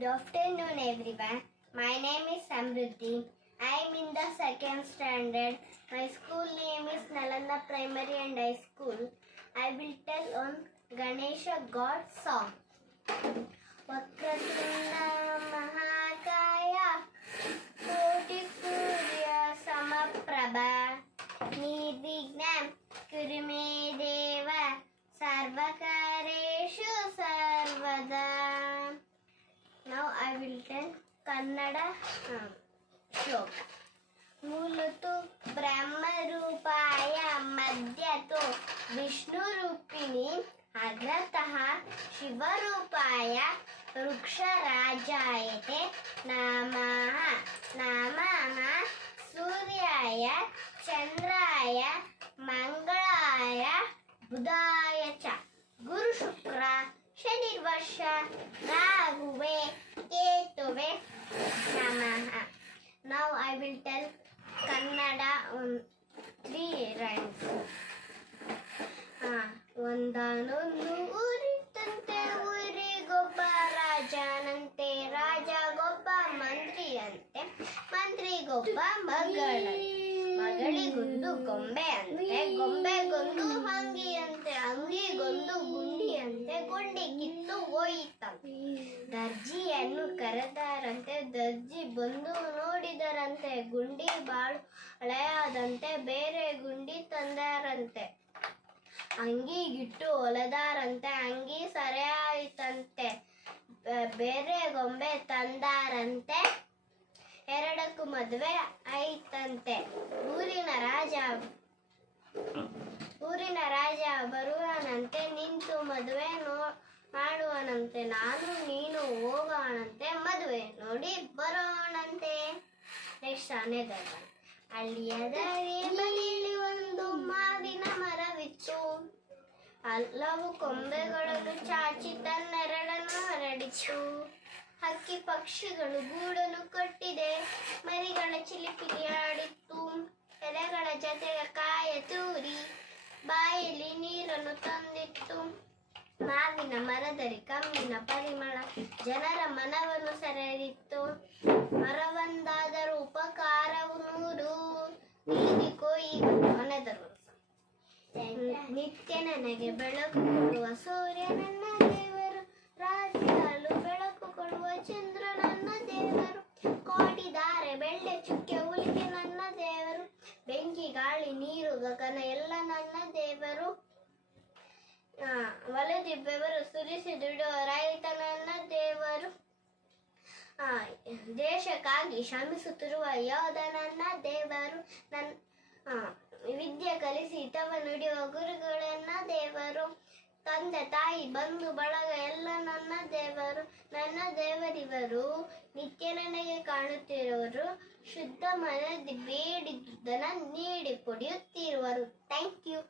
Good afternoon, everyone. My name is Samruddhi. I am in the second standard. My school name is Nalanda Primary and High School. I will tell on Ganesha God song. Vakratunda Mahakaya Koti Surya Samaprabha Nirvignam Kurme Deva Sarvakareshu Sarvada. Now I will tell Kannada ಶ್ಲೋಕ. ಮೂಲತು ಬ್ರಹ್ಮರೂಪಾಯ ಮಧ್ಯತೋ ವಿಷ್ಣುರೂಪಿಣಿ ಅಗ್ರತಃ ಶಿವರೂಪಾಯ ವೃಕ್ಷರಾಜಾಯತೆ ನಮಃ ನಮಃ ಸೂರ್ಯಾಯ ಚಂದ್ರಾಯ ಮಂಗಳಾಯ ಬುಧಾಯ ಚ ಗುರು ಶುಕ್ರ ಶನಿರ್ವರ್ಷ ರಾಹುವೆ ಕೇತುವೆ ನಮಃ. Now I will tell Kannada on 3 rhymes. ಒಂದಾನೊಂದು ಊರಿತ್ತಂತೆ, ಊರಿಗೊಬ್ಬ ರಾಜನಂತೆ, ರಾಜಗೊಬ್ಬ ಮಂತ್ರಿಯಂತೆ, ಮಂತ್ರಿಗೊಬ್ಬ ಮಗಳಿಗೊಂದು ಗೊಂಬೆ ಅಂತೆ, ಗೊಂಬೆಗೊಂದು ಅಂಗಿಯಂತೆ, ಅಂಗಿಗೊಂದು ಗುಂಡಿಯಂತೆ, ಗುಂಡಿ ಕಿತ್ತು ಹೋಯಿತಂತೆ. ದರ್ಜಿಯನ್ನು ಕರೆದರಂತೆ, ದರ್ಜಿ ಬಂದು ನೋಡಿದರಂತೆ, ಗುಂಡಿ ಬಾಳು ಹಳೆಯಾದಂತೆ, ಬೇರೆ ಗುಂಡಿ ತಂದರಂತೆ. ಅಂಗಿಗಿಟ್ಟು ಹೊಲದಾರಂತೆ, ಅಂಗಿ ಸರಿಯಾಯಿತಂತೆ, ಬೇರೆ ಗೊಂಬೆ ತಂದಾರಂತೆ, ಎರಡಕ್ಕೂ ಮದುವೆ ಆಯ್ತಂತೆ. ಊರಿನ ರಾಜ ಬರುವನಂತೆ, ನಿಂತು ಮದುವೆ ಮಾಡುವನಂತೆ, ನಾನು ನೀನು ಹೋಗೋಣಂತೆ, ಮದುವೆ ನೋಡಿ ಬರೋಣಂತೆ. ನೆಕ್ಸ್ಟ್ ಆನೆದರ. ಅಲ್ಲಿಯ ಬಳಿಯಲ್ಲಿ ಒಂದು ಮಾವಿನ ಮರವಿತ್ತು, ಹಲವು ಕೊಂಬೆಗಳನ್ನು ಚಾಚಿ ತನ್ನೆರಡನ್ನು ಹರಡಿತು. ಹಕ್ಕಿ ಪಕ್ಷಿಗಳು ಗೂಡನ್ನು ಕಟ್ಟಿದೆ, ಮರಿಗಳ ಚಿಲಿಪಿಲಿ ಆಡಿತ್ತು, ಎಲೆಗಳ ಜೊತೆಗೆ ಕಾಯ ತೂರಿ ಬಾಯಲ್ಲಿ ನೀರನ್ನು ತಂದಿತ್ತು. ಮಾವಿನ ಮರದಲ್ಲಿ ಕಮ್ಮಿನ ಪರಿಮಳ ಜನರ ಮನವನ್ನು ಸೆಳೆದಿತ್ತು. ಮರವೊಂದಾದರೂ ಉಪಕಾರವು ನೂರು, ನೀತಿ ಕೊಯ್ಯಿಗಳು ಮನೆದರು. ನಿತ್ಯ ನನಗೆ ಬೆಳಕು ಕೊಡುವ ಸೂರ್ಯ ನನ್ನ ದೇವರು, ರಾತ್ರಿಯಲ್ಲೂ ಬೆಳಕು ಕೊಡುವ ಚಂದ್ರ ನನ್ನ ದೇವರು, ಕೋಟಿದಾರೆ ಬೆಳ್ಳೆ ಚುಕ್ಕೆ ಉಳಿಕೆ ನನ್ನ ದೇವರು, ಬೆಂಕಿ ಗಾಳಿ ನೀರು ಗಗನ ಎಲ್ಲ ನನ್ನ ದೇವರು, ಒಲದಿ ಬೆವರು ಸುರಿಸಿ ದುಡಿಯುವ ರೈತ ನನ್ನ ದೇವರು, ದೇಶಕ್ಕಾಗಿ ಶ್ರಮಿಸುತ್ತಿರುವ ಯೋಧ ನನ್ನ ದೇವರು, ವಿದ್ಯೆ ಕಲಿಸಿ ಹಿತವ ನುಡಿಯುವ ಗುರುಗಳನ್ನ ದೇವರು, ತಂದೆ ತಾಯಿ ಬಂಧು ಬಳಗ ಎಲ್ಲ ನನ್ನ ದೇವರು, ನನ್ನ ದೇವರಿವರು. ನಿತ್ಯ ನನಗೆ ಕಾಣುತ್ತಿರುವರು, ಶುದ್ಧ ಮನದಿ ಬೇಡಿದ್ದನ್ನ ನೀಡಿ ಪಡೆಯುತ್ತಿರುವರು. Thank you.